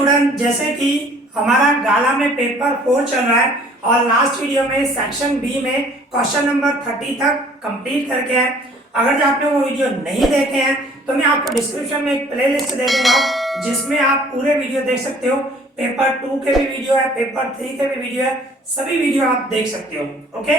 Student, जैसे कि हमारा गाला में पेपर 4 चल रहा है और लास्ट वीडियो में सेक्शन बी में क्वेश्चन नंबर 30 तक कंप्लीट करके है। अगर जो आपने वो वीडियो नहीं देखे हैं तो मैं आपको डिस्क्रिप्शन में एक प्लेलिस्ट दे दूंगा जिसमें आप पूरे वीडियो देख सकते हो। पेपर 2 के भी वीडियो है, पेपर 3 के भी वीडियो है, सभी वीडियो आप देख सकते हो। ओके,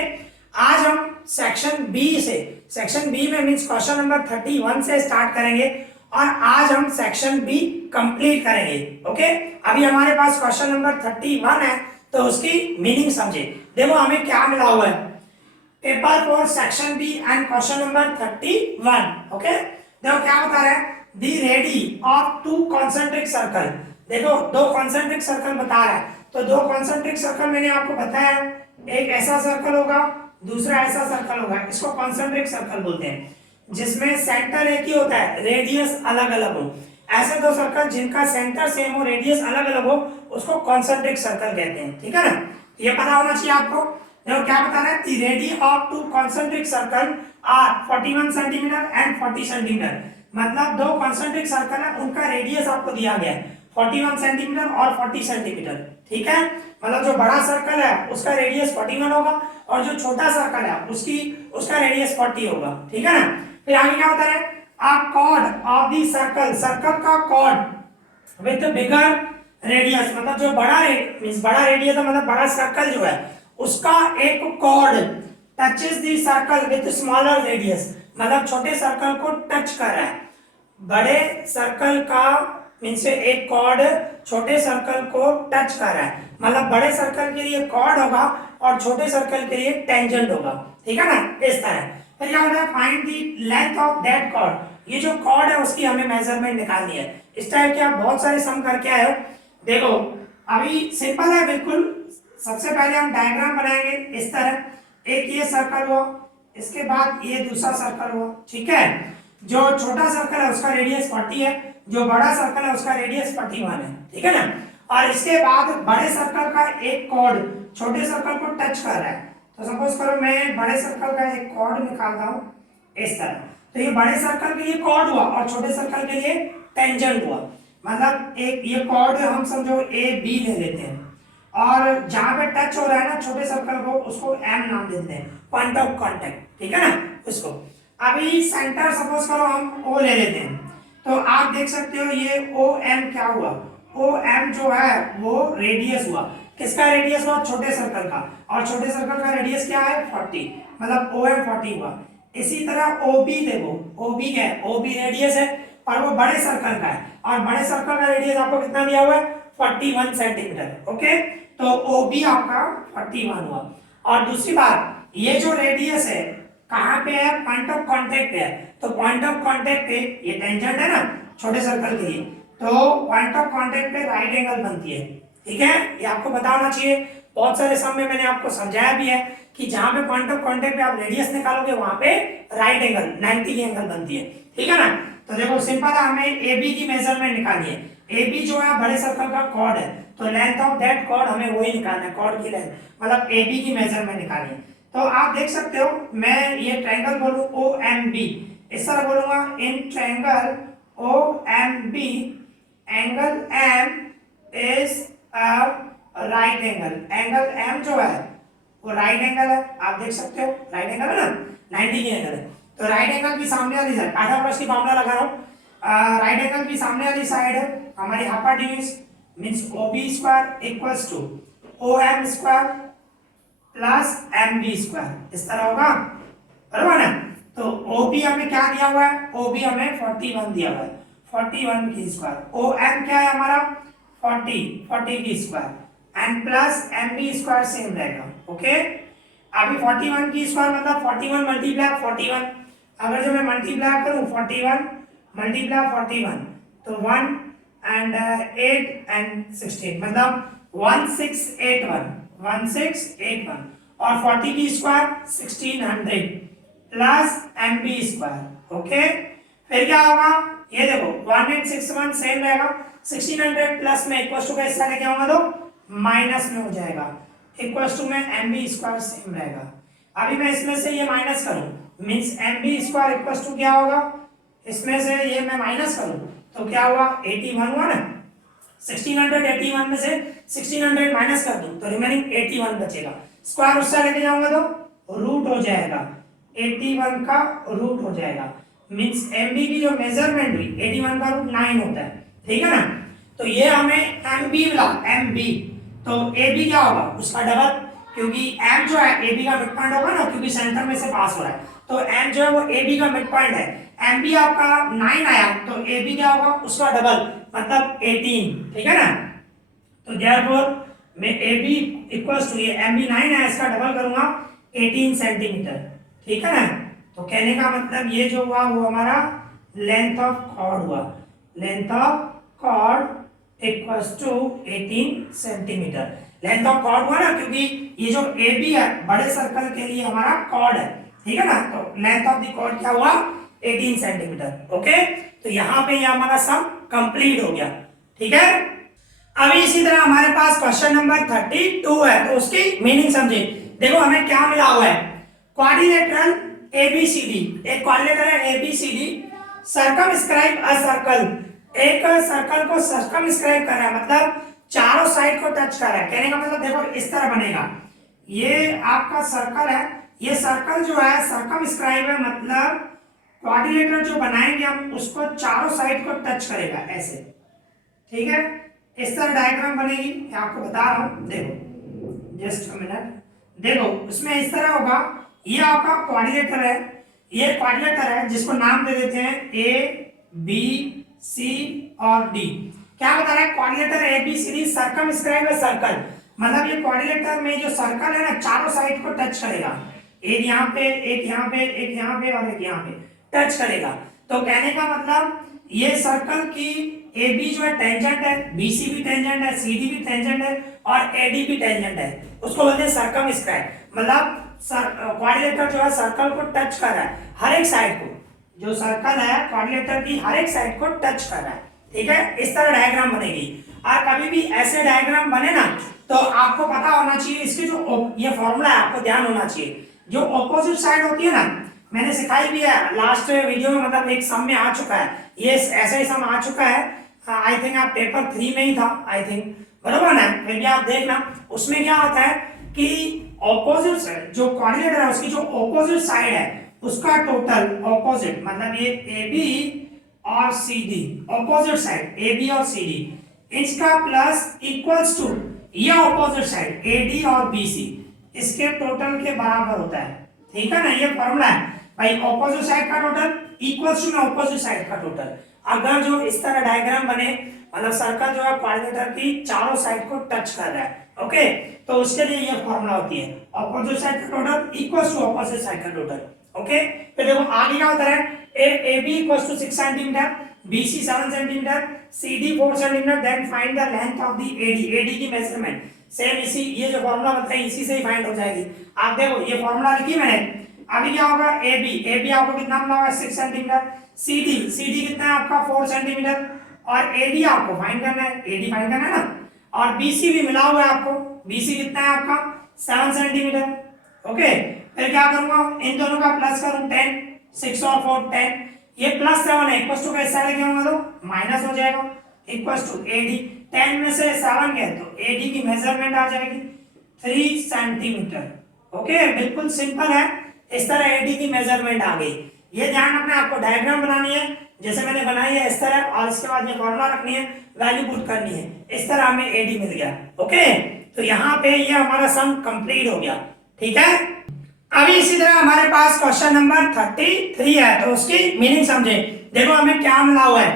आज हम सेक्शन बी में मीन्स क्वेश्चन नंबर 31 से स्टार्ट करेंगे और आज हम सेक्शन बी कंप्लीट करेंगे। ओके, अभी हमारे पास क्वेश्चन नंबर 31 है तो उसकी मीनिंग समझे। देखो हमें क्या मिला हुआ है, paper 4 section B and question number 31। Okay, देखो क्या बता रहा है, the radii of two concentric circle. देखो दो कॉन्सेंट्रिक सर्कल बता रहा है, तो दो कॉन्सेंट्रिक सर्कल मैंने आपको बताया, एक ऐसा सर्कल होगा, दूसरा ऐसा सर्कल होगा, इसको कॉन्सेंट्रिक सर्कल बोलते हैं, जिसमें सेंटर एक ही होता है, रेडियस अलग अलग हो। ऐसे दो सर्कल जिनका सेंटर सेम हो, रेडियस अलग अलग हो, उसको कॉन्सेंट्रिक सर्कल कहते हैं। ठीक है ना, ये पता होना चाहिए आपको। देखो क्या बता रहा है, the radius of two concentric circle are 41 centimetre and 40 centimetre. मतलब दो कॉन्सेंट्रिक सर्कल है, उनका रेडियस आपको दिया गया है 41 सेंटीमीटर और 40 सेंटीमीटर। ठीक है, मतलब जो बड़ा सर्कल है उसका रेडियस 41 होगा और जो छोटा सर्कल है उसका रेडियस 40 होगा। ठीक है ना, फिर आगे क्या होता है, अ cord of the circle, circle का कॉर्ड विद बिगर रेडियस, मतलब जो बड़ा रेडियस है, मतलब बड़ा सर्कल जो है उसका एक chord touches the circle with smaller radius, मतलब छोटे सर्कल को टच कर रहा है। बड़े सर्कल का मींस एक कॉर्ड छोटे सर्कल को टच कर रहा है, मतलब बड़े सर्कल के लिए कॉर्ड होगा और छोटे सर्कल के लिए टेंजेंट होगा। ठीक है ना, इस तरह। फिर क्या होता है, find the length of that chord. ये जो कॉर्ड है उसकी हमें मेजरमेंट निकालनी है। इस टाइप के आप बहुत सारे सम करके आए हो। देखो अभी सिंपल है बिल्कुल। सबसे पहले हम डायग्राम बनाएंगे इस तरह, एक ये सर्कल हुआ, इसके बाद ये दूसरा सर्कल हुआ। ठीक है, जो छोटा सर्कल है उसका रेडियस 40 है, जो बड़ा सर्कल है उसका रेडियस 41 है। ठीक है ना, और इसके बाद बड़े सर्कल का एक कॉर्ड छोटे सर्कल को टच कर रहा है। तो सपोज करो मैं बड़े सर्कल का एक कॉर्ड निकालता हूं इस तरह, तो ये बड़े सर्कल के लिए कॉर्ड हुआ और छोटे सर्कल के लिए टेंजेंट हुआ। मतलब एक ये कॉर्ड हम समझो ए बी ले लेते हैं और जहां पे टच हो रहा है ना छोटे सर्कल को, उसको एम नाम देते हैं, पॉइंट ऑफ कांटेक्ट। ठीक है ना, उसको अभी सेंटर सपोज करो हम ओ ले लेते हैं, तो आप देख सकते हो ये ओ एम क्या हुआ, ओ एम जो है वो रेडियस हुआ। किसका रेडियस हुआ, छोटे सर्कल का, और छोटे सर्कल का रेडियस क्या है 40, मतलब ओ एम 40 हुआ। इसी तरह ओ बी देखो, ओ बी क्या है, ओ बी रेडियस है पर वो बड़े सर्कल का है, और बड़े सर्कल का रेडियस आपको कितना दिया हुआ है 41 सेंटीमीटर। ओके, तो ओ बी आपका 41 हुआ। और दूसरी बात, ये जो रेडियस है कहाँ पे है, पॉइंट ऑफ कांटेक्ट है, तो पॉइंट ऑफ कांटेक्ट पे ये टेंजेंट है ना छोटे सर्कल के लिए, तो पॉइंट ऑफ कांटेक्ट पे राइट एंगल बनती है। ठीक है, ये आपको पता होना चाहिए। बहुत सारे सम में मैंने आपको समझाया भी है कि जहां पे पॉइंट ऑफ कांटेक्ट पे आप रेडियस निकालोगे वहां पे राइट एंगल 90 की एंगल बनती है। ठीक है ना, तो देखो सिंपल है, हमें ए बी की मेजरमेंट निकालनी है। ए बी जो है बड़े सर्कल का कॉर्ड है, तो लेंथ ऑफ दैट कॉर्ड हमें वही निकालना है, कॉर्ड की लेंथ, मतलब ए बी की मेजरमेंट निकालनी है। तो आप देख सकते हो, मैं ये ट्रायंगल बोलूं ओ एम बी, इस तरह बोलूंगा, in triangle O M B angle M is a right angle. Angle M जो है वो राइट एंगल है, आप देख सकते हो राइट एंगल है ना, 90 की एंगल है। तो राइट एंगल की सामने वाली साइड, पाइथागोरस की फॉर्मूला लगा रहा हूं, राइट एंगल की सामने वाली साइड हमारी hypotenuse means O B square equals to O M square plus M B square, इस तरह होगा, बराबर ना। तो ओ बी हमें क्या दिया हुआ है, ओ बी हमें 41 दिया हुआ है, 41 की स्क्वायर, ओ एम क्या है हमारा 40 की square and plus M B square same रहेगा। ओके, अभी 41 की स्क्वायर मतलब 41 मल्टीप्लाई 41, अगर जो मैं मल्टीप्लाई करूं 41 मल्टीप्लाई 41 तो 1 एंड 8 एंड 16 मतलब 1681 और 40 की square 1600 plus M B square. Okay, फिर क्या होगा, ये देखो 1861 सेम रहेगा, 1600 प्लस में इक्वल टू का हिस्सा लेके आऊंगा तो माइनस में हो जाएगा, इक्वल टू में एम बी स्क्वायर सेम रहेगा। अभी मैं इसमें से ये माइनस करूं means M B square equal to क्या होगा, इसमें से ये मैं माइनस करूं तो क्या हुआ 81 हुआ ना, 1681 में से 1600 माइनस कर दूं तो रिमेनिंग 81 बचेगा, स्क्वायर उससे लेके जाऊंगा तो रूट हो जाएगा, 81 का रूट हो जाएगा, मींस एमबी की जो मेजरमेंट हुई 81 का रूट 9 होता है, ठीक है ना। तो ये हमें एमबी मिला, एमबी, तो एबी क्या होगा उसका डबल, क्योंकि एम जो है एबी का मिड पॉइंट होगा ना, क्योंकि सेंटर में से पास हो रहा है, तो एम जो है वो एबी का मिड पॉइंट है, एमबी आपका 9 आया तो एबी क्या होगा उसका डबल, मतलब 18, ठीक है ना। तो देयरफॉर मैं एबी इक्वल्स टू, ये एमबी 9 है इसका डबल करूंगा 18 सेंटीमीटर, ठीक है ना। तो कहने का मतलब ये जो हुआ वो हमारा लेंथ ऑफ कॉर्ड हुआ, length of chord equals to 18 centimetre, length of chord हुआ ना, क्योंकि ये जो ए बी है बड़े सर्कल के लिए हमारा कॉर्ड है, ठीक है ना। तो लेंथ ऑफ द कॉर्ड क्या हुआ 18 सेंटीमीटर, ओके। तो यहाँ पे ये हमारा सम कंप्लीट हो गया, ठीक है। अभी इसी तरह हमारे पास क्वेश्चन नंबर 32 है, तो उसकी मीनिंग समझे। देखो हमें क्या मिला हुआ है, क्वाड्रिलेटरल एबीसीडी, एक क्वाड्रिलेटरल है एबीसीडी, सर्कमस्क्राइब अ सर्कल, एक सर्कल को सर्कमस्क्राइब कर रहा है, मतलब चारों साइड को टच कर रहा है। कहने का मतलब देखो इस तरह बनेगा, ये आपका सर्कल है, ये सर्कल जो है सर्कमस्क्राइब है, मतलब क्वाड्रिलेटरल जो बनाएंगे हम उसको चारों साइड को टच करेगा ऐसे, ठीक है। इस तरह डायग्राम बनेगी, मैं आपको बता रहा हूं, देखो जस्ट अ मिनट, देखो उसमें इस तरह होगा, ये आपका क्वाड्रिलेटर है, ये क्वाड्रिलेटर है जिसको नाम दे देते हैं ए बी सी और डी। क्या बता रहा है, quadrilateral A B C D circumscribe है सर्कल, मतलब ये क्वाड्रिलेटर में जो सर्कल है ना चारों साइड को टच करेगा, एक यहाँ पे एक यहाँ पे एक यहाँ पे और एक यहाँ पे टच करेगा। तो कहने का मतलब ये सर्कल की ए बी जो है टेंजेंट है, बी सी भी टेंजेंट है, सी डी भी टेंजेंट है और ए डी भी टेंजेंट है, उसको बोलते हैं सर्कमस्क्राइब, मतलब क्वाड्रिलेटर जो है सर्कल को टच कर रहा है हर एक साइड को, जो सर्कल है क्वाड्रिलेटर की हर एक साइड को टच कर रहा है, ठीक है। इस तरह डायग्राम बनेगी, और कभी भी ऐसे डायग्राम बने ना तो आपको पता होना चाहिए इसके जो ये फॉर्मूला है आपको ध्यान होना चाहिए, जो ऑपोजिट साइड होती है ना, मैंने सिखाई भी है लास्ट वीडियो में, मतलब एक सम में आ चुका है, ये ऐसा ही सम आ चुका है, आई थिंक आप पेपर 3 में ही था आई थिंक, बरोबर ना, फिर भी आप देखना उसमें क्या होता है कि ऑपोजिट साइड जो क्वाड्रिलेटर है उसकी जो ऑपोजिट साइड है उसका टोटल, ऑपोजिट मतलब ये ए बी और C D, opposite side A B और सी डी, इसका प्लस इक्वल्स टू ये ऑपोजिट साइड ए डी और बी सी, इसके टोटल के बराबर होता है, ठीक है ना। ये फॉर्मूला है भाई, ऑपोजिट साइड का total equals to opposite side का टोटल। अगर जो इस तरह डायग्राम बने, मतलब सर्कल जो है क्वाड्रिलेटर की चारों साइड को टच कर रहा है, ओके, तो उसके लिए ये फॉर्मूला होती है, ऑपोजिट साइड का total equals to opposite side का टोटल, ओके। फिर देखो आगे क्या होता है, A B equals to 6 centimetre, B C 7 centimetre, C D 4 centimetre, then find the length of the A D की मेजरमेंट, सेम इसी ये जो फॉर्मूला बताया इसी से ही फाइंड हो जाएगी। आप देखो ये फॉर्मूला लिखी मैंने, अभी क्या होगा ए बी आपको कितना मिला होगा 6 सेंटीमीटर, सी डी कितना है आपका 4 सेंटीमीटर, और ए डी आपको फाइंड करना है, ए डी फाइंड करना है ना, और बी सी भी मिला हुआ है आपको, बी सी कितना है आपका 7 सेंटीमीटर, ओके। फिर क्या करूंगा, इन दोनों का प्लस करूं 10, 6 और 4 10, ये प्लस 7 है, इक्वल्स टू कैसा लेके आऊंगा तो माइनस हो जाएगा, इक्वल्स टू एडी, 10 में से 7 गए तो एडी की मेजरमेंट आ जाएगी 3 सेंटीमीटर, ओके। बिल्कुल सिंपल है, इस तरह एडी की मेजरमेंट आ गई। ये ध्यान रखना, आपको डायग्राम बनानी है जैसे मैंने बनाई है इस तरह, और इसके बाद ये फॉर्मूला रखनी है, वैल्यू पुट करनी है, इस तरह हमें एडी मिल गया, ओके। तो यहाँ पे ये हमारा सम कंप्लीट हो गया, ठीक है। अभी इसी तरह हमारे पास क्वेश्चन नंबर 33 है, तो उसकी मीनिंग समझे। देखो हमें क्या मिला हुआ है,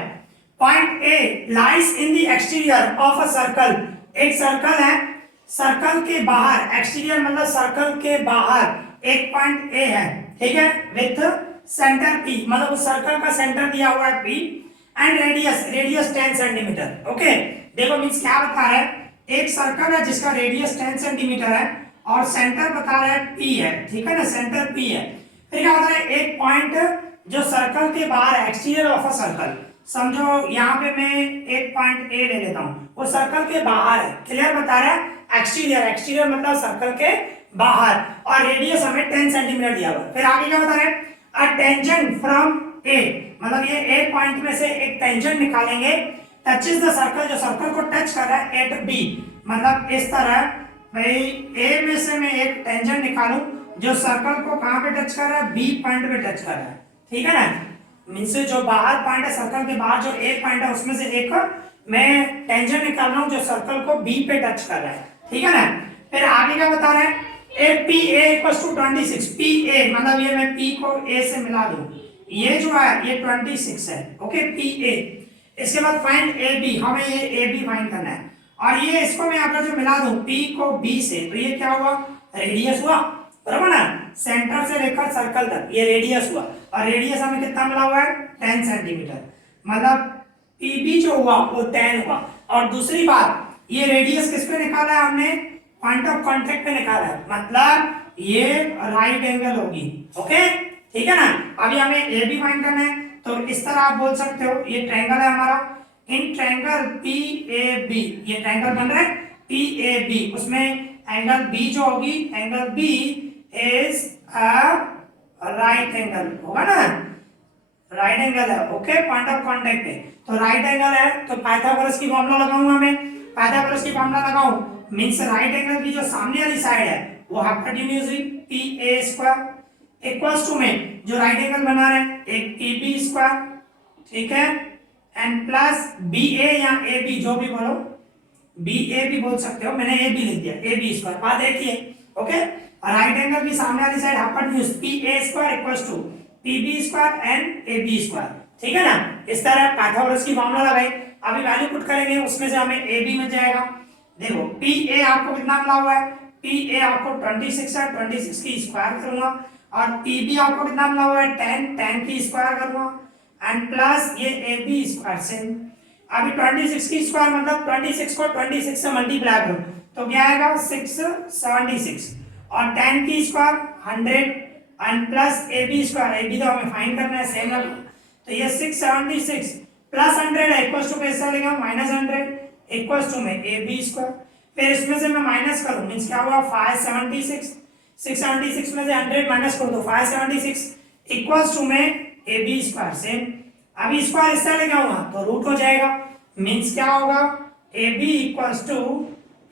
point A lies in the exterior of a circle, एक सर्कल है, सर्कल के बाहर, एक्सटीरियर मतलब सर्कल के बाहर एक पॉइंट ए है, ठीक है, विथ सेंटर पी, मतलब उस सर्कल का सेंटर दिया हुआ है P, and radius 10 centimetre, okay. देखो मींस क्या बता रहा है, एक सर्कल है जिसका रेडियस 10 सेंटीमीटर है और सेंटर बता रहा है पी है, ठीक है ना, सेंटर पी है। फिर क्या होता है, एक पॉइंट जो सर्कल के बाहर है, एक्सटीरियर ऑफ अ सर्कल, समझो यहाँ पे मैं एक पॉइंट ए ले लेता हूँ, वो सर्कल के बाहर है, क्लियर बता रहा है, एक्सटीरियर मतलब सर्कल के बाहर, और रेडियस हमें 10 सेंटीमीटर दिया हुआ। फिर आगे क्या बता रहे हैं, अ टेंजेंट फ्रॉम ए, मतलब ये ए पॉइंट में से एक टेंजेंट निकालेंगे, टचेस द सर्कल, जो सर्कल को टच कर रहा है एट बी, मतलब इस तरह भाई ए में से मैं एक टेंजेंट निकालूं जो सर्कल को कहां पे टच कर रहा है, बी पॉइंट पे टच कर रहा है, ठीक है ना। मींस जो बाहर पॉइंट है सर्कल के बाहर जो एक पॉइंट है उसमें से एक मैं टेंजेंट निकाल रहा हूं जो सर्कल को बी पे टच कर रहा है, ठीक है ना। फिर आगे क्या बता रहा है, A P A equals to 26, P A मतलब ये मैं पी को ए से मिला दूं, ये जो है ये 26 है, ओके पी ए। इसके बाद फाइंड ए बी, हमें ये ए बी फाइंड करना है, और ये इसको मैं अगर जो मिला दूं पी को बी से तो ये क्या हुआ, रेडियस हुआ, बराबर ना। सेंटर से लेकर सर्कल तक ये रेडियस हुआ, और रेडियस हमें कितना मिला हुआ है 10 सेंटीमीटर, मतलब पीबी जो हुआ वो 10 हुआ। और दूसरी बात ये रेडियस किस पे निकाला है हमने, पॉइंट ऑफ कांटेक्ट पे निकाला है, मतलब ये राइट एंगल होगी, ओके ठीक है ना। अभी हमें ए बी फाइंड करना है, तो इस तरह आप बोल सकते हो ये ट्रायंगल है हमारा, in triangle P A B, ये ट्रायंगल बन रहा है पी ए बी, उसमें एंगल बी जो होगी, angle B is a right angle होगा ना, राइट एंगल है, ओके पॉइंट ऑफ कांटेक्ट पे। तो राइट एंगल है तो पाइथागोरस की फॉर्मूला लगाऊंगा मैं, पाइथागोरस की फॉर्मूला लगाऊं मींस राइट एंगल की जो सामने वाली साइड है वो हाइपोटेन्यूज हुई P A square equals to में जो राइट एंगल बना रहे हैं एक पी बी स्क्वायर, ठीक है, एंड प्लस बी ए या ए बी जो भी बोलो, बी ए भी बोल सकते हो, मैंने ए बी लिख दिया, ए बी स्क्वायर, बात एक ही है, ओके। और राइट एंगल की सामने वाली side hypotenuse P A square equals to P B square and A B square, ठीक है ना। इस तरह पाइथागोरस की फॉर्मूला लगाई, अभी वैल्यू पुट करेंगे उसमें से हमें ए बी मिल जाएगा। देखो पी ए आपको कितना मिला हुआ है, पी ए आपको 26 है, 26 की स्क्वायर करूंगा, और पी बी आपको कितना मिला हुआ है 10, 10 की स्क्वायर करूंगा, एंड प्लस ये ए बी स्क्वायर से। अभी 26 की स्क्वायर मतलब 26 को 26 से मल्टीप्लाई करो तो क्या आएगा 676, और 10 की square 100 and plus A B square, A B तो हमें फाइंड करना है सेम रखना, तो ये 676 प्लस 100 है इक्वल्स टू कैसे लेगा माइनस 100 इक्वल्स टू में ए बी स्क्वायर, फिर इसमें से मैं माइनस करूं मींस क्या हुआ 576, 676 में से 100 माइनस कर दो 576 इक्वल्स टू में ए बी स्क्वायर से। अभी स्क्वायर इस साइड लेके आऊंगा तो रूट हो जाएगा, मींस क्या होगा ए बी इक्वल्स टू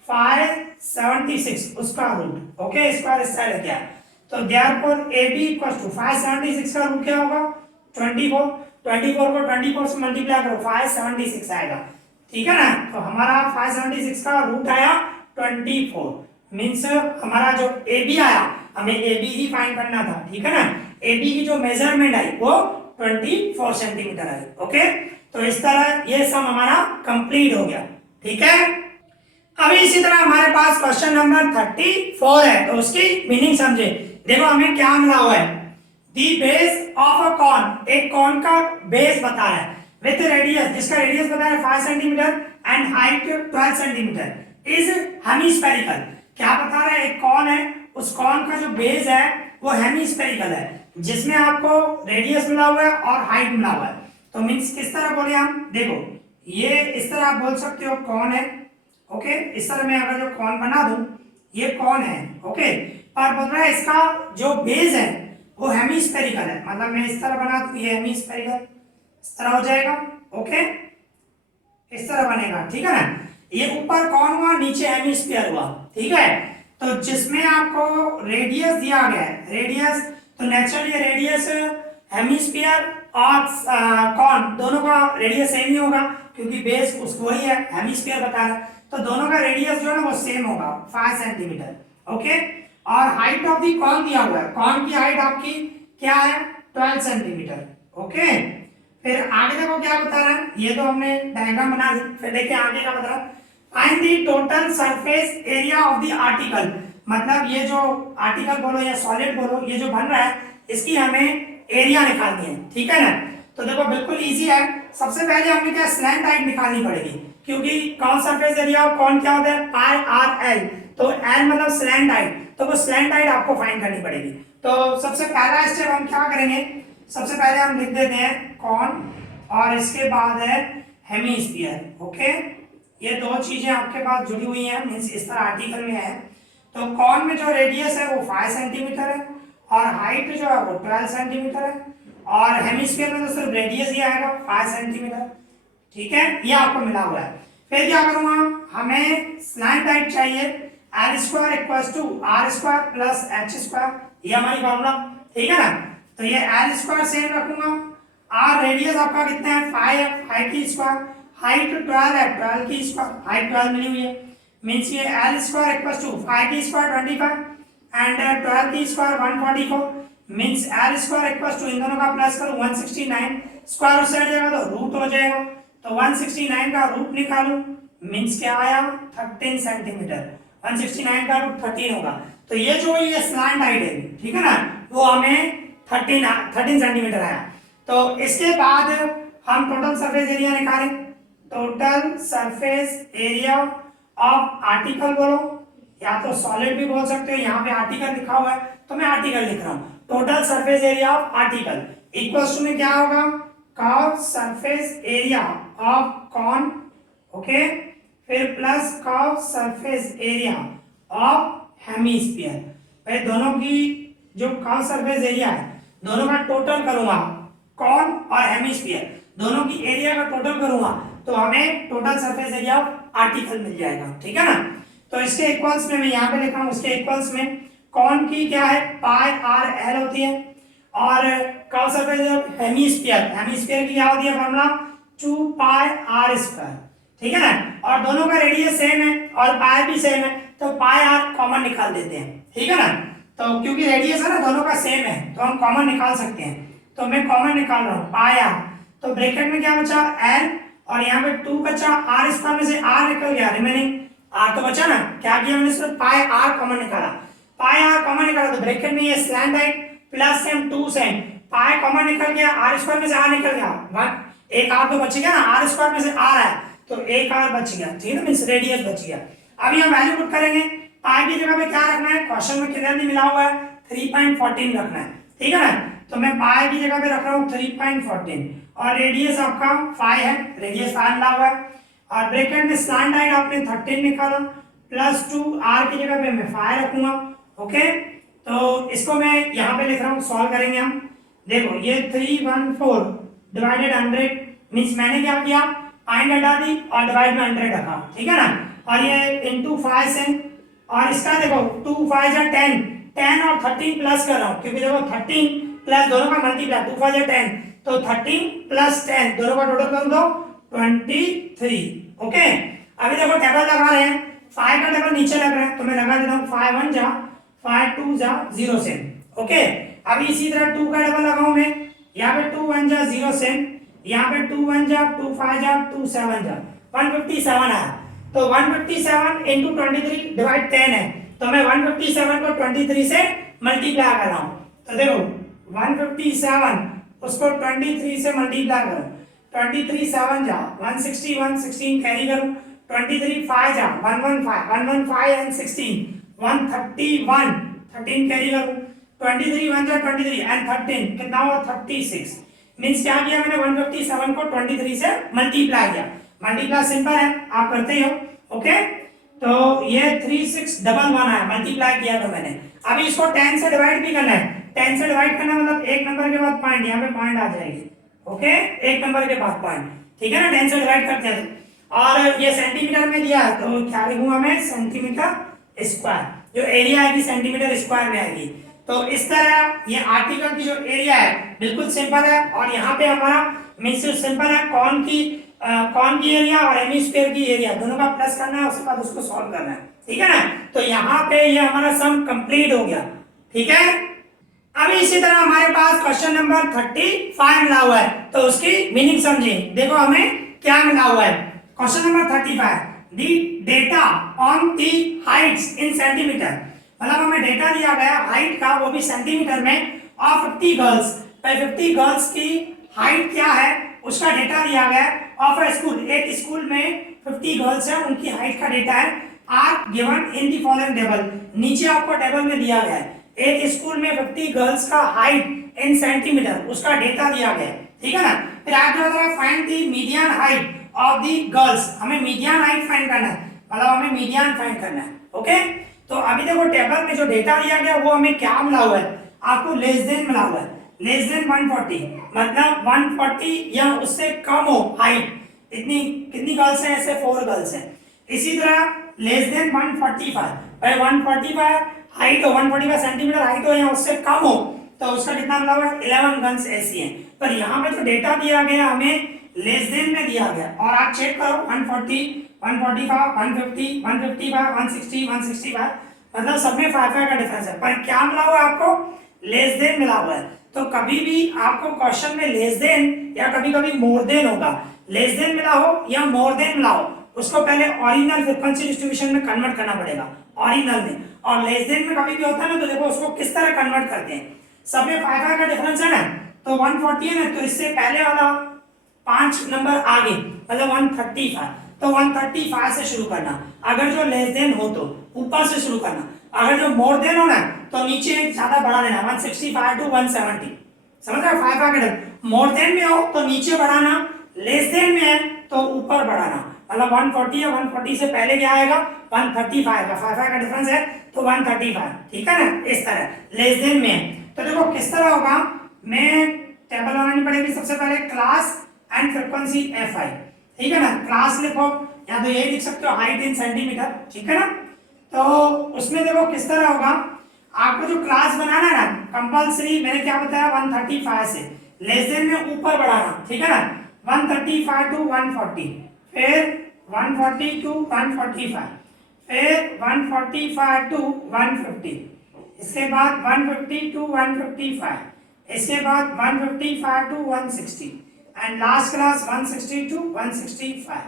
576 उसका रूट, ओके स्क्वायर इस साइड लेके आया, तो therefore A B equals to 576 का रूट क्या होगा 24, 24 को 24 से मल्टीप्लाई करो 576 आएगा, ठीक है ना। तो हमारा 576 का रूट आया 24, मींस हमारा जो ए बी आया हमें ए बी ही फाइंड करना था, ठीक है ना। ए बी की जो मेजरमेंट आई वो 24 सेंटीमीटर आई, ओके। तो इस तरह ये सम हमारा कंप्लीट हो गया, ठीक है। अभी इसी तरह हमारे पास क्वेश्चन नंबर 34 है, तो उसकी मीनिंग समझे। देखो हमें क्या मिला हुआ है, the base of a cone, एक कॉन का बेस बता रहा है विथ रेडियस, जिसका रेडियस बता रहा है 5 centimetre and height 12 centimetre is hemispherical. क्या बता रहा है, एक कॉन है, उस कॉन का जो बेस है वो हेमिस्फेरिकल है, जिसमें आपको रेडियस मिला हुआ है और हाइट मिला हुआ है। तो मींस किस तरह बोले हम, देखो ये इस तरह आप बोल सकते हो कॉन है, ओके, इस तरह मैं अगर जो कॉन बना दूं ये कॉन है, ओके, पर बोल रहा है इसका जो बेस है वो हेमिस्फेरिकल है, मतलब मैं इस तरह बना दूं ये हेमिस्फेरिकल इस तरह हो जाएगा, ओके इस तरह बनेगा, ठीक है ना। ये ऊपर कौन हुआ नीचे हेमिस्फीयर हुआ, ठीक है। तो जिसमें आपको रेडियस दिया गया है, रेडियस तो नेचुरली रेडियस हेमिस्फीयर और कौन दोनों का रेडियस सेम ही होगा क्योंकि बेस उसको ही है, हेमिस्फीयर बता रहा है, तो दोनों का रेडियस जो है ना वो सेम होगा 5 सेंटीमीटर, ओके। और हाइट ऑफ दी कॉन दिया हुआ है, कॉन की हाइट आपकी क्या है 12 सेंटीमीटर, ओके। फिर आगे देखो क्या बता रहा है, ये तो हमने डायग्राम बना दी, फिर देखिए आगे क्या बता रहा है, find the total surface area of the article, मतलब ये जो आर्टिकल बोलो या सॉलिड बोलो ये जो बन रहा है इसकी हमें एरिया निकालनी है, ठीक है ना। तो देखो बिल्कुल इजी है, सबसे पहले हमें क्या स्लैंट हाइट निकालनी पड़ेगी, क्योंकि कौन सरफेस एरिया कौन क्या होता है पाई आर एल, तो एल मतलब स्लैंट हाइट, तो वो स्लैंट हाइट आपको फाइंड करनी पड़ेगी। तो सबसे पहला स्टेप हम क्या करेंगे, सबसे पहले हम लिख देते हैं कॉन और इसके बाद है हेमिस्फीयर, ओके। ये दो चीजें आपके पास जुड़ी हुई हैं, मींस इस तरह आर्टिकल में है। तो कॉन में जो रेडियस है वो 5 सेंटीमीटर है और हाइट जो है वो 12 सेंटीमीटर है, और हेमिस्फीयर में तो सिर्फ रेडियस ही आएगा 5 सेंटीमीटर, ठीक है, ये आपको मिला हुआ है। फिर क्या करूंगा, हमें स्लैंट हाइट चाहिए L square equals to R square plus H square, ये हमारी फॉर्मूला, ठीक है ना। तो ये एल स्क्वायर सेम रखूंगा, आर रेडियस आपका कितना है 5 है, 5 की स्क्वायर, हाइट 12 है, 12 की स्क्वायर, हाइट 12 मिली हुई है, मींस ये एल स्क्वायर इक्वल्स टू 5 की स्क्वायर 25 एंड 12 की square 144, means L square equals to इन दोनों का प्लस करूं 169, स्क्वायर उस साइड जाएगा तो रूट हो जाएगा, तो 169 का रूट निकालूं, मींस क्या आया 13 सेंटीमीटर, 169 का रूट 13 होगा। तो ये जो ये स्लैंट हाइट है, ठीक है ना, वो हमें 13 सेंटीमीटर आया। तो इसके बाद हम टोटल सरफेस एरिया निकालें, total surface area of article बोलो, या तो सॉलिड भी बोल सकते हो, यहाँ पे आर्टिकल लिखा हुआ है तो मैं आर्टिकल लिख रहा हूँ, total surface area of article equals to में क्या होगा, curve surface area of cone, okay, फिर plus curve surface area of hemisphere. भाई दोनों की जो कर्व सरफेस एरिया है दोनों का टोटल करूंगा, कॉन और हेमिस्फीयर दोनों की एरिया का टोटल करूंगा तो हमें total surface area of article मिल जाएगा, ठीक है ना। तो इसके इक्वल्स में मैं यहाँ पे लिख रहा हूँ, उसके इक्वल्स में कॉन की क्या है पाई आर एल होती है, और curve surface of hemisphere, hemisphere की क्या होती है फॉर्मूला 2 पाई आर स्क्वायर, ठीक है ना, और दोनों का रेडियस सेम है और पाई भी सेम है तो पाई आर कॉमन निकाल देते हैं, ठीक है ना। तो क्योंकि रेडियस है ना दोनों का सेम है तो हम कॉमन निकाल सकते हैं, तो मैं कॉमन निकाल रहा हूँ पाई आर, तो ब्रैकेट में क्या बचा एल और यहाँ पे 2 बचा, आर स्क्वायर में से आर निकल गया, रिमेनिंग आर तो बचा ना, क्या किया मैंने सिर्फ पाई आर कॉमन निकाला, पाई आर कॉमन निकाला तो ब्रैकेट में ये slant height plus same 2 same, pi common निकल गया, आर स्क्वायर में से आर निकल गया, वन एक आर तो बच गया ना, आर स्क्वायर में से आर है तो एक आर बच गया, ठीक है ना, मींस रेडियस बच गया। अभी हम वैल्यू पुट करेंगे, पाई की जगह पे क्या रखना है, क्वेश्चन में कितना नहीं मिला हुआ है 3.14 रखना है, ठीक है ना, तो मैं पाई की जगह पे रख रहा हूँ 3.14 और रेडियस आपका 5 है, रेडियस 5 मिला हुआ है, और ब्रैकेट में स्लैंट हाइट आपने 13 निकाला प्लस 2 आर की जगह पे मैं 5 रखूंगा, ओके। तो इसको मैं यहाँ पे लिख रहा हूँ, सॉल्व करेंगे हम, देखो ये 314 डिवाइडेड 100 मींस मैंने क्या किया पॉइंट हटा दी और डिवाइड में 100 रखा, ठीक है ना, और ये इनटू 5 से, और इसका देखो 2 5 जा 10, 10 और 13 प्लस कर रहा हूँ क्योंकि देखो 13 प्लस दोनों का मल्टीप्लाई 2 5 जा 10 तो 13 प्लस 10 दोनों का टोटल कर दो 23, ओके। अभी देखो टेबल लगा रहे हैं, 5 का टेबल नीचे लग रहा है तो मैं लगा देता हूँ 5 1 जा 5 2 जा 0 से, ओके। अभी इसी तरह 2 का टेबल लगाऊं मैं, यहाँ पे 2 1 जा 0 से, यहाँ पे 2 1 जा 2 5 जा 2 7 जा 157 आया, तो 157 इंटू 23 डिवाइड 10 है तो मैं 157 को 23 से मल्टीप्लाई कर रहा हूँ, तो देखो 157 उसको 23 से मल्टीप्लाई करो, 23 7 जा 161 16 कैरी करूं, 23 5 जा 115 एंड 16 131 13 कैरी करूं, 23 1 जा 23 एंड 13 कितना हुआ 36, मींस क्या किया मैंने 157 को 23 से मल्टीप्लाई किया, मल्टीप्लाई सिंपल है आप करते ही हो, ओके। तो ये 3611 आया, मल्टीप्लाई किया तो मैंने, अभी इसको 10 से डिवाइड भी करना है, 10 से डिवाइड करना मतलब एक नंबर के बाद पॉइंट, यहाँ पे पॉइंट आ जाएगी, ओके, एक नंबर के बाद पॉइंट, ठीक है ना, 10 से डिवाइड करते हैं तो, और ये सेंटीमीटर में दिया है तो क्या लिखूंगा मैं सेंटीमीटर स्क्वायर, जो एरिया आएगी सेंटीमीटर स्क्वायर में आएगी। तो इस तरह ये आर्टिकल की जो एरिया है बिल्कुल सिंपल है, और यहाँ पे हमारा मींस सिंपल है, कॉन की एरिया और हेमिस्फीयर की एरिया दोनों का प्लस करना है, उसके बाद उसको सॉल्व करना है, ठीक है ना। तो यहाँ पे ये हमारा सम कंप्लीट हो गया, ठीक है। अभी इसी तरह हमारे पास क्वेश्चन नंबर 35 मिला हुआ है, तो उसकी मीनिंग समझिए, देखो हमें क्या मिला हुआ है, question number 35 the data on the heights in centimetre, मतलब हमें डेटा दिया गया हाइट का वो भी सेंटीमीटर में ऑफ 50 गर्ल्स, 50 गर्ल्स की हाइट क्या है उसका डेटा दिया गया ऑफ अ स्कूल, एक स्कूल में 50 गर्ल्स है उनकी हाइट का डेटा है, are given in the following table, नीचे आपको टेबल में दिया गया है एक स्कूल में 50 गर्ल्स का हाइट इन सेंटीमीटर उसका डेटा दिया गया है, ठीक है ना। फिर आगे होता है find the median height of the girls, हमें मीडियन हाइट फाइंड करना है, मतलब हमें मीडियन फाइंड करना है, ओके। तो अभी देखो टेबल में जो डेटा दिया गया वो हमें क्या मिला हुआ है, आपको लेस देन मिला हुआ है, लेस देन 140 मतलब 140 या उससे कम हो हाइट, इतनी कितनी गर्ल्स हैं, ऐसे 4 गर्ल्स हैं, इसी तरह लेस देन 145, भाई 145 हाइट हो, 145 सेंटीमीटर हाइट हो या उससे कम हो तो उसका कितना मतलब है 11 गन्स ऐसी हैं। पर यहाँ पे जो डेटा दिया गया हमें लेस देन में दिया गया, और आप चेक करो 140, 145, 150, 155, 160, 165, मतलब सब में 5 का डिफरेंस है। पर क्या मिला हुआ है आपको? लेस देन मिला हुआ है। तो कभी भी आपको क्वेश्चन में लेस देन या कभी कभी मोर देन होगा, लेस देन मिला हो या मोर देन मिला हो, उसको पहले ओरिजिनल फ्रीक्वेंसी डिस्ट्रीब्यूशन में कन्वर्ट करना पड़ेगा, ओरिजिनल में। और लेस देन में कभी भी होता है ना, तो देखो उसको किस तरह कन्वर्ट करते हैं, सब में 5 का डिफरेंस है ना, तो 140 है ना, तो इससे पहले वाला 5 नंबर आगे मतलब 135, तो 135 से शुरू करना, अगर जो लेस देन हो तो ऊपर से शुरू करना, अगर जो मोर देन हो ना तो नीचे ज्यादा बढ़ा देना, 165 टू 170, समझ रहे हो? 5 आगे मोर देन में हो तो नीचे बढ़ाना, लेस देन में है तो ऊपर बढ़ाना, मतलब 140 है, 140 से पहले क्या आएगा 135 का, 5 का डिफरेंस है तो 135, ठीक है ना, इस तरह लेस देन में है। तो देखो किस तरह होगा, मैं टेबल बनानी पड़ेगी सबसे पहले, class and frequency F I, ठीक है ना, क्लास लिखो या तो ये लिख सकते हो हाइट इन सेंटीमीटर, ठीक है ना। तो उसमें देखो किस तरह होगा, आपको जो क्लास बनाना है ना कंपलसरी, मैंने क्या बताया 135 से लेस देन में ऊपर बढ़ाना, ठीक है ना, 135 टू 140, फिर 140 टू 145, फिर 145 टू 150, इसके बाद 150 टू 155, इसके बाद 155 to 160 and last class 160 to 165।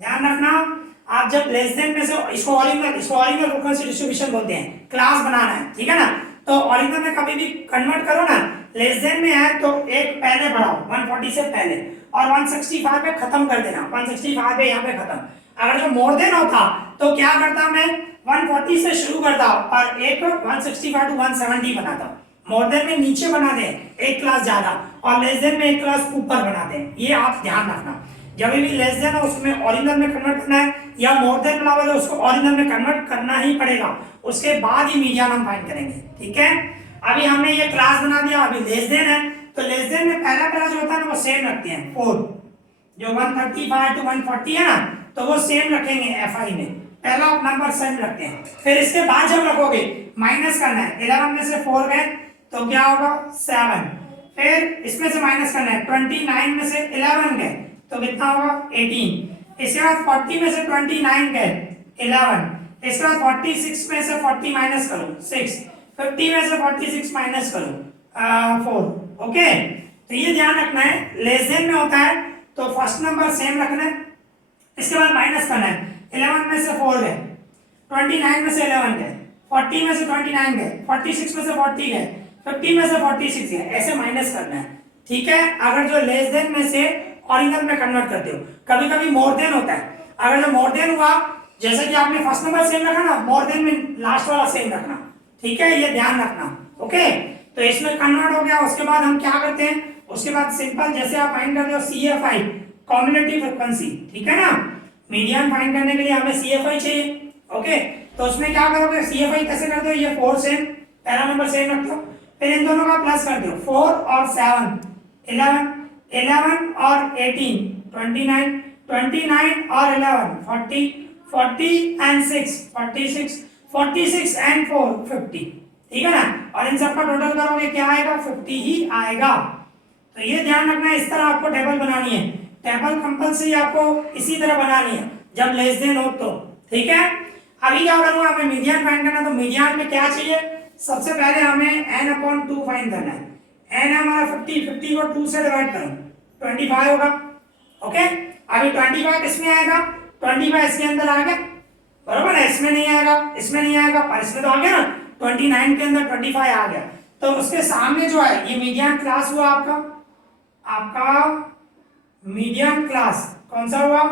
ध्यान रखना, आप जब लेस देन में से इसको ओरिजिनल फ्रीक्वेंसी डिस्ट्रीब्यूशन बोलते हैं, क्लास बनाना है, ठीक है ना। तो ओरिजिनल में कभी भी कन्वर्ट करो ना, लेस देन में है तो एक पहले बढ़ाओ 140 से पहले, और 165 पे खत्म कर देना, 165 पे यहाँ पे खत्म। अगर जो मोर देन होता तो क्या करता मैं 140 से शुरू करता और एक 165 टू 170 बनाता, मोर देन में नीचे बना दे एक क्लास ज्यादा, और लेस देन में एक क्लास ऊपर बना दे। ये आप ध्यान रखना, जब भी लेस देन हो उसमें ओरिजिनल में कन्वर्ट करना है, या मोर देन मिला हुआ है उसको ओरिजिनल में कन्वर्ट करना ही पड़ेगा, उसके बाद ही मीडियन हम फाइंड करेंगे, ठीक है। अभी हमने ये क्लास बना दिया, अभी लेस देन है, तो लेस देन में पहला क्लास जो होता है ना वो सेम रखते हैं 4, जो 135 टू 140 है ना तो वो सेम रखेंगे एफ आई में, पहला नंबर सेम रखते हैं। फिर इसके बाद जब रखोगे माइनस करना है, 11 में से 4 गए तो क्या होगा 7, फिर इसमें से माइनस करना है, 29 में से 11 गए तो कितना होगा 18, इसके बाद 40 में से 29 गए 11, इसके बाद 46 में से 40 माइनस करो 6, 50 में से 46 माइनस करो 4, ओके। तो ये ध्यान रखना है, लेस देन में होता है तो फर्स्ट नंबर सेम रखना है, इसके बाद माइनस करना है, 11 में से 4 गए, 29 में से 11 गए, 40 में से 29 गए, 46 में से 40 गए, 50 में से 46 गए, ऐसे माइनस करना है, ठीक है। अगर जो लेस देन में से ओरिजिनल में कन्वर्ट करते हो, कभी कभी मोर देन होता है, अगर जो मोर देन हुआ जैसे कि आपने फर्स्ट नंबर सेम रखा ना, मोर देन में लास्ट वाला सेम रखना, ठीक है, ये ध्यान रखना, ओके। तो इसमें कन्वर्ट हो गया, उसके बाद हम क्या करते हैं, उसके बाद सिंपल जैसे आप फाइंड करते हो CFI कॉम्बिनेटिव फ्रीक्वेंसी, ठीक है ना, मीडियन फाइंड करने के लिए हमें CFI चाहिए, ओके। तो उसमें क्या करोगे, CFI कैसे करते हो, ये 4 सेम, पहला नंबर सेम रखते हो, फिर इन दोनों का प्लस कर दो, 4 और 7 11, 11 और 18 29, 29 और 11 40, 40 एंड 6 46, 46 एंड 4 50, ठीक है ना। और इन सबका टोटल करोगे क्या आएगा 50 ही आएगा। तो ये ध्यान रखना है, इस तरह आपको टेबल बनानी है, टेबल कंपलसरी आपको इसी तरह बनानी है जब लेस देन हो तो, ठीक है। अभी क्या करूंगा, हमें मीडियन फाइंड करना, तो मीडियन में क्या चाहिए, सबसे पहले हमें n/2 फाइंड करना है, n हमारा 50, 50 को 2 से डिवाइड करो 25 होगा, ओके। अभी 25 किसमें आएगा, 25 इसके अंदर आ गया, बरोबर है, इसमें नहीं आएगा, इसमें नहीं आएगा, और इसमें तो आ गया ना, 29 के अंदर 25 आ गया, तो उसके सामने जो है ये मीडियन क्लास हुआ आपका मीडियन क्लास कौन सा हुआ,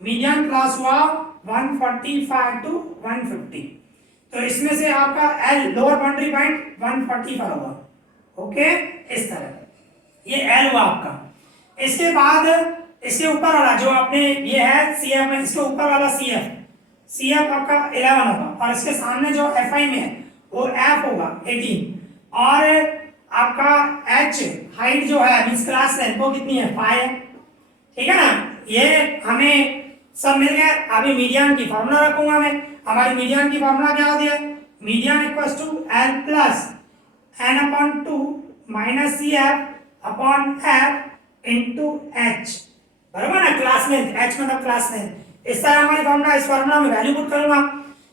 मीडियन क्लास हुआ 145 टू 150, तो इसमें से आपका L लोअर बाउंड्री पॉइंट 145 होगा, ओके, इस तरह ये L हुआ आपका। इसके बाद इसके ऊपर वाला जो आपने ये है CF में, इसके ऊपर वाला CF आपका 11 होगा, और इसके सामने जो FI में है वो F होगा 18, और आपका H हाइट जो है मींस क्लास लेंथ वो कितनी है 5 है, ठीक है ना। ये हमें सब मिल गया। अभी मीडियन की फॉर्मूला रखूंगा मैं। हमारी मीडियन की फॉर्मूला क्या होती है? Median equals to L plus N upon two minus C F upon F into H, बराबर ना, क्लास लेंथ, एच मतलब क्लास लेंथ। इस तरह हमारी फॉर्मूला, इस फॉर्मूला में वैल्यू पुट करूंगा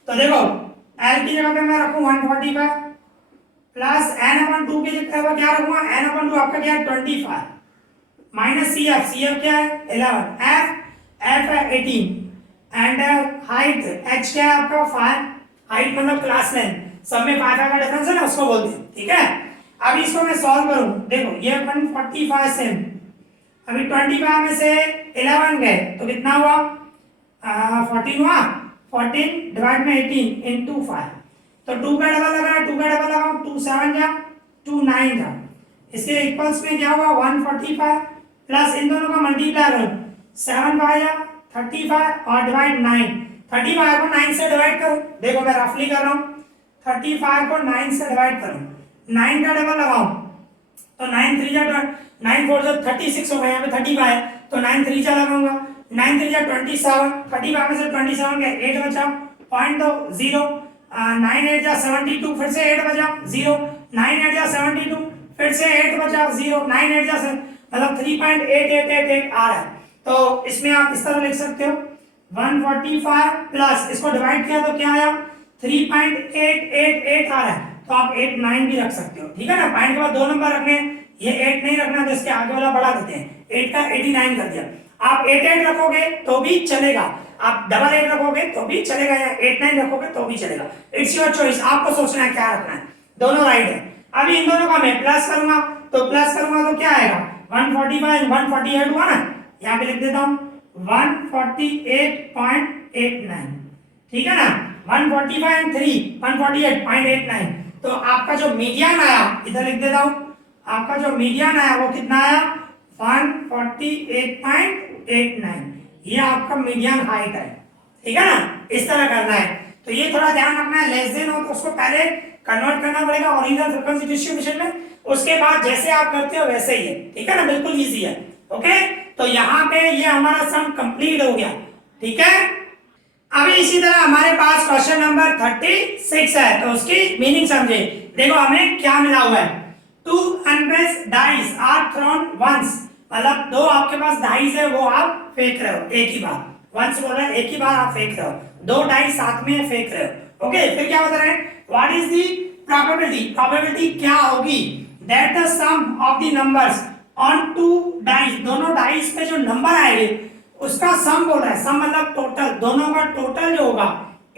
तो देखो एल की जगह पे मैं रखूं 145 प्लस एन अपॉन टू की जगह पे क्या रखूंगा? एन अपॉन टू आपका क्या है? 25 minus C F, C F क्या है? 11, एफ है 18 एंड हाइट एच क्या है आपका? 5, हाइट मतलब क्लास लेंथ, सब में 5 का डिफरेंस है ना, उसको बोलते हैं, ठीक है। अब इसको मैं सॉल्व करूं, देखो ये 145 सेम, अभी 25 में से 11 गए तो कितना हुआ? 14 हुआ। 14 डिवाइड में 18 इनटू 5, तो 2 का डबल लगा, 2 का डबल लगाओ, 2 7 जा, 2 9 जा, इसके इक्वल्स में क्या हुआ? 145 प्लस इन दोनों का मल्टीप्लाई करो, 7 5 जा 35 और डिवाइड 9, 35 को 9 से डिवाइड करो, देखो मैं रफली कर रहा हूँ, 35 को 9 से डिवाइड करो, 9 का डबल लगाओ तो 9 3 जा 9 4 जा 36 हो गया, यहाँ पे 35 है तो 9 3 जा लगाऊंगा, 9 3 जा 27, 35 में से 27 गए 8 बचा, पॉइंट दो 0, 9 8 जा 72, फिर से 8 बचा 0, 9 8 जा 72, फिर से 8 बचा 0, 9 8 जा मतलब 3.8888 आ रहा है। तो इसमें आप इस तरह लिख सकते हो 145 प्लस इसको डिवाइड किया तो क्या आया? 3.888 आ रहा है, तो आप 8 9 भी रख सकते हो, ठीक है ना। पॉइंट के बाद 2 नंबर रखने, ये 8 नहीं रखना तो इसके आगे वाला बढ़ा देते हैं, 8 का 89 कर दिया। आप 8 8 रखोगे तो भी चलेगा, आप डबल 8 रखोगे तो भी चलेगा, या 8 9 रखोगे तो भी चलेगा, इट्स योर चॉइस, आपको सोचना है क्या रखना है, दोनों राइट है। अभी इन दोनों का मैं प्लस करूंगा, तो प्लस करूंगा तो क्या आएगा? 145 148 हुआ ना, यहाँ पे लिख देता हूँ 148.89, ठीक है ना, 145 एंड 3 148.89, तो आपका जो मीडियन आया इधर लिख देता हूं, आपका जो मीडियन आया वो कितना आया? 148.89, ये आपका मीडियन हाइट है, ठीक है ना। इस तरह करना है, तो ये थोड़ा ध्यान रखना है, लेस देन हो तो उसको पहले कन्वर्ट करना पड़ेगा ओरिजिनल फ्रीक्वेंसी डिस्ट्रीब्यूशन में, उसके बाद जैसे आप करते हो वैसे ही है, ठीक है ना, बिल्कुल इजी है। ओके, तो यहाँ पे ये हमारा सम कंप्लीट हो गया, ठीक है। अभी इसी तरह हमारे पास क्वेश्चन नंबर 36 है, तो उसकी मीनिंग समझे। देखो हमें क्या मिला हुआ है? 2 अनप्रेस्ड डाइस आर थ्रोन वंस, मतलब 2 आपके पास डाइस है वो आप फेंक रहे हो एक ही बार, वंस बोल रहे हैं एक ही बार आप फेंक रहे हो, 2 डाइस साथ में फेंक रहे हो। ओके, फिर क्या बता रहे हैं? What is the probability, probability क्या होगी that the sum of the numbers on 2 dice, दोनों डाइस पे जो नंबर आएंगे उसका सम बोल रहा है, सम मतलब टोटल, दोनों का टोटल जो होगा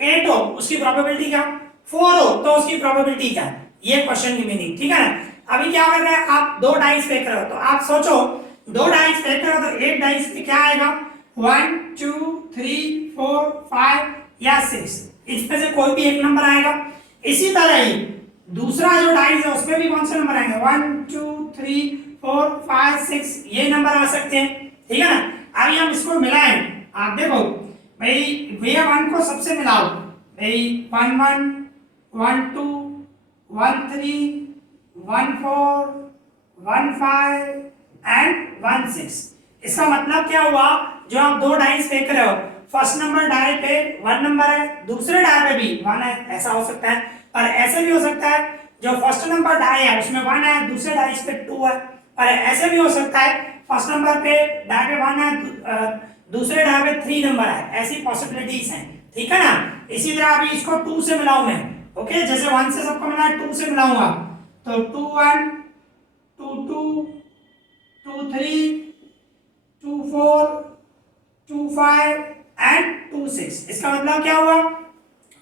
8 हो उसकी प्रोबेबिलिटी क्या? 4 हो तो उसकी प्रोबेबिलिटी क्या? ये क्वेश्चन की मीनिंग, ठीक है ना। अभी क्या कर रहे हैं आप? 2 डाइस फेंक रहे हो, तो आप सोचो 2 डाइस फेंक रहे हो तो 8 डाइस पे क्या आएगा? 1 2 3 4 5 या 6, इसमें से कोई भी एक नंबर आएगा। इसी तरह ही दूसरा जो डाइस है उसमें भी कौन से नंबर आएंगे? 1 2 3 4 5 6, ये नंबर आ सकते हैं, ठीक है ना। अभी हम इसको मिलाएं, आप देखो भाई वे 1 को सबसे मिलाओ भाई, 1 1 1 2 1 3 1 4 1 5 एंड 1 6। इसका मतलब क्या हुआ? जो आप 2 डाइस फेंक रहे हो, फर्स्ट नंबर डाई पे 1 नंबर है, दूसरे डाई पे भी 1 है, ऐसा हो सकता है। और ऐसे भी हो सकता है जो फर्स्ट नंबर डाई है उसमें 1 है, दूसरे डाइस पे 2 है। और ऐसे भी हो सकता है फर्स्ट नंबर पे डाई पे 1 है, दूसरे डाई पे 3 नंबर है, ऐसी पॉसिबिलिटीज हैं, ठीक है ना। इसी तरह अभी इसको 2 से मिलाऊं मैं, ओके, जैसे 1 से सबको मिला है 2 से मिलाऊंगा, तो 2 1 2 2 2 3 2 4 2 5 एंड 2 6। इसका मतलब क्या हुआ?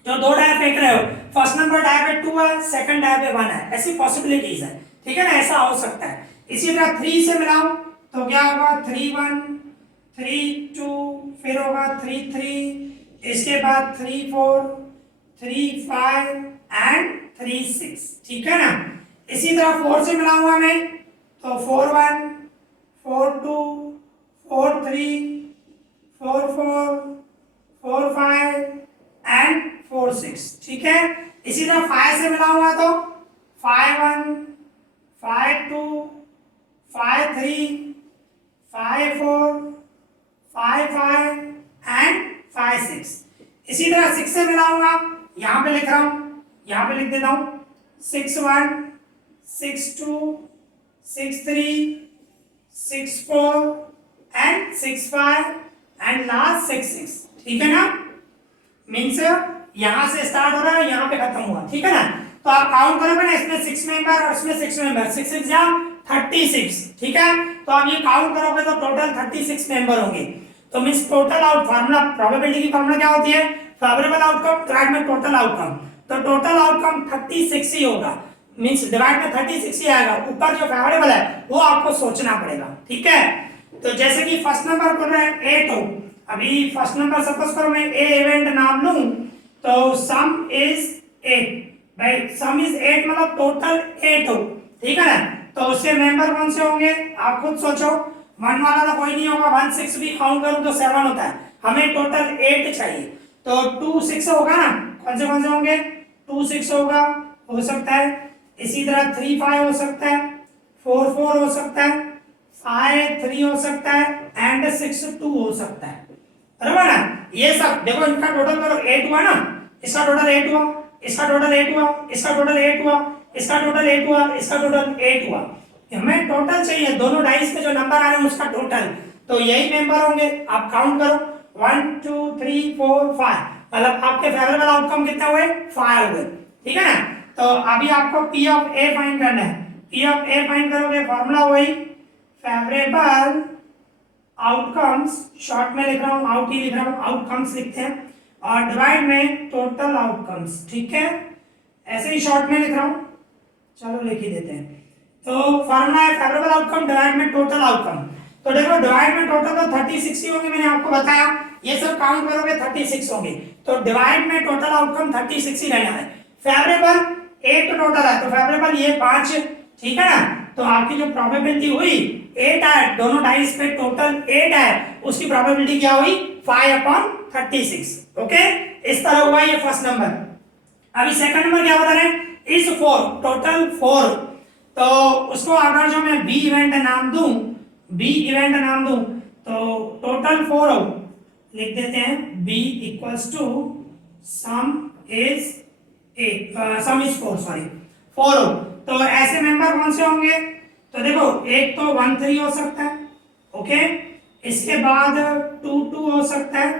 जो 2 डाई फेंक रहे हो, फर्स्ट नंबर डाई पे 2 है, सेकंड डाई पे 1 है, ऐसी पॉसिबिलिटीज है, ठीक है ना, ऐसा हो सकता है। इसी तरह 3 से मिलाओ तो क्या होगा? 3 1 3 2, फिर होगा 3 3, इसके बाद 3 4 3 5 एंड 3 6, ठीक है ना। इसी तरह 4 से मिलाऊंगा मैं तो 4 1 4 2 4 3 4 4 4 5 एंड 4 6, ठीक है। इसी तरह 5 से मिलाऊंगा तो 5 1 5 2 5 3 5 4 5 5 एंड 5 6। इसी तरह 6 से मिलाऊंगा, यहाँ पे लिख रहा हूँ, यहाँ पे लिख देता हूँ 6 1 6 2 6 3 6 4 एंड 6 5 एंड लास्ट 6 6। ठीक है ना, मीन्स यहाँ से स्टार्ट हो रहा है, यहाँ पे खत्म हुआ। ठीक है ना, तो आप काउंट करोगे ना, इसमें 6 मेंबर और इसमें 6 मेंबर, 6 6 जा 36। ठीक है, तो आप ये काउंट करोगे तो टोटल 36 मेंबर होंगे। तो means total out formula, probability की फार्मूला क्या होती है, फेवरेबल आउटकम डिवाइड में टोटल आउटकम। तो टोटल आउटकम 36 ही होगा, मींस डिवाइड में 36 ही आएगा। ऊपर जो फेवरेबल है वो आपको सोचना पड़ेगा। ठीक है, तो जैसे कि फर्स्ट नंबर बोल रहे हैं 8 हो, अभी फर्स्ट नंबर सपोज करो मैं ए इवेंट नाम लूं, तो सम इज 8, भाई सम इज 8 मतलब टोटल 8 हो। ठीक है ना, तो उसके मेंबर कौन से होंगे आप खुद सोचो। 1 वाला तो कोई नहीं होगा, 1 6 भी काउंट करूं तो 7 होता है, हमें टोटल 8 चाहिए। तो 2 6 होगा ना, कौन से होंगे, 2 6 होगा, हो सकता है। इसी तरह 3 5 हो सकता है, 4 4 हो सकता है, 5 3 हो सकता है एंड 6 2 हो सकता है। बराबर ना, ये सब देखो, इनका टोटल करो 8 हुआ ना, इसका टोटल 8 हुआ, इसका टोटल 8 हुआ, इसका टोटल 8 हुआ, इसका टोटल 8 हुआ, इसका टोटल 8 हुआ। हमें टोटल चाहिए, दोनों डाइस पे जो नंबर आ रहे हैं उसका टोटल, तो यही मेंबर होंगे। आप काउंट करो 1 2 3 4 5, मतलब आपके फेवरेबल आउटकम कितने हुए, 5 हुए। ठीक है ना, तो अभी आपको P ऑफ A फाइंड करना है। P ऑफ A फाइंड करोगे, फार्मूला वही फेवरेबल आउटकम्स, शॉर्ट में लिख रहा हूं, आउट ही लिख रहा हूं, आउटकम्स लिखते हैं, और डिवाइड में टोटल आउटकम्स। ठीक है, ऐसे ही शॉर्ट में लिख रहा हूं, चलो लिख ही देते हैं। तो फार्मूला है फेवरेबल आउटकम डिवाइड में टोटल आउटकम। तो देखो डिवाइड में टोटल तो 36 ही होंगे, मैंने आपको बताया, ये सब काउंट करोगे 36 होंगे, तो डिवाइड में टोटल आउटकम 36 ही रहना है। फेवरेबल 8 टोटल है, तो फेवरेबल ये 5। ठीक है ना, तो आपकी जो प्रोबेबिलिटी हुई 8 है, दोनों डाइस पे टोटल 8 है, उसकी प्रोबेबिलिटी क्या हुई 5/36। ओके, इस तरह हुआ ये फर्स्ट नंबर। अभी सेकंड नंबर क्या बता रहे हैं, इस 4 टोटल 4, तो उसको अगर जो मैं बी इवेंट नाम दूं, बी इवेंट नाम दूं, तो टोटल 4 हो, लिख देते हैं B equals to sum is 4, sorry 4 हो। तो ऐसे मेंबर कौन से होंगे, तो देखो एक तो 1 3 हो सकता है, ओके, इसके बाद 2 2 हो सकता है,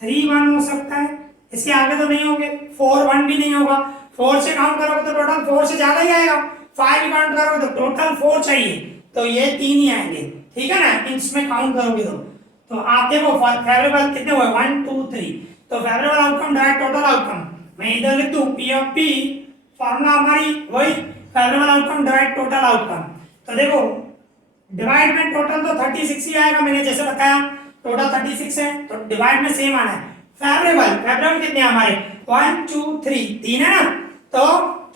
3 1 हो सकता है, इसके आगे तो नहीं होंगे, 4 1 भी नहीं होगा। 4 से काउंट करोगे तो टोटल 4 से ज्यादा ही आएगा, 5 काउंट करोगे तो टोटल 4 चाहिए, तो ये 3 ही आएंगे। ठीक है ना, इसमें काउंट करोगे तो आप देखो फेवरेबल कितने हुए 1 2 3, तो favourable outcome direct total outcome, मैं इधर लिख दूं P ऑफ P, फार्मूला हमारी वही favourable outcome direct total outcome. तो देखो डिवाइड में टोटल तो 36 ही आएगा, मैंने जैसे बताया टोटल 36 है, तो डिवाइड में सेम आना है। फेवरेबल कितने हमारे 1 2 3, 3 है ना, तो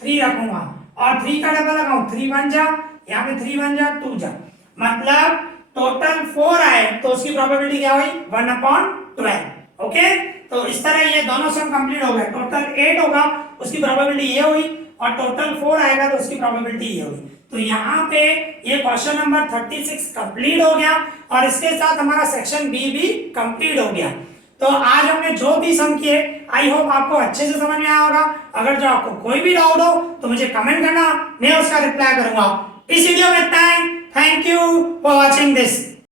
3 रखूंगा, और 3 का डबल लगाऊं, 3 1 जा, यहाँ पे 3 1 जा 2 जा, मतलब टोटल 4 आए, तो उसकी प्रोबेबिलिटी क्या हुई 1/12। ओके, तो इस तरह ये दोनों सम कंप्लीट हो गए। टोटल 8 होगा, उसकी प्रोबेबिलिटी ये हुई, और टोटल 4 आएगा तो उसकी प्रोबेबिलिटी ये हुई। तो यहाँ पे ये क्वेश्चन नंबर 36 कंप्लीट हो गया, और इसके साथ हमारा सेक्शन बी भी कंप्लीट हो गया। तो आज हमने जो भी सम किए, आई होप आपको अच्छे से समझ में आया होगा। अगर जो आपको कोई भी डाउट हो तो मुझे कमेंट करना, मैं उसका रिप्लाई करूंगा। इस वीडियो में इतना ही। Thank you for watching this.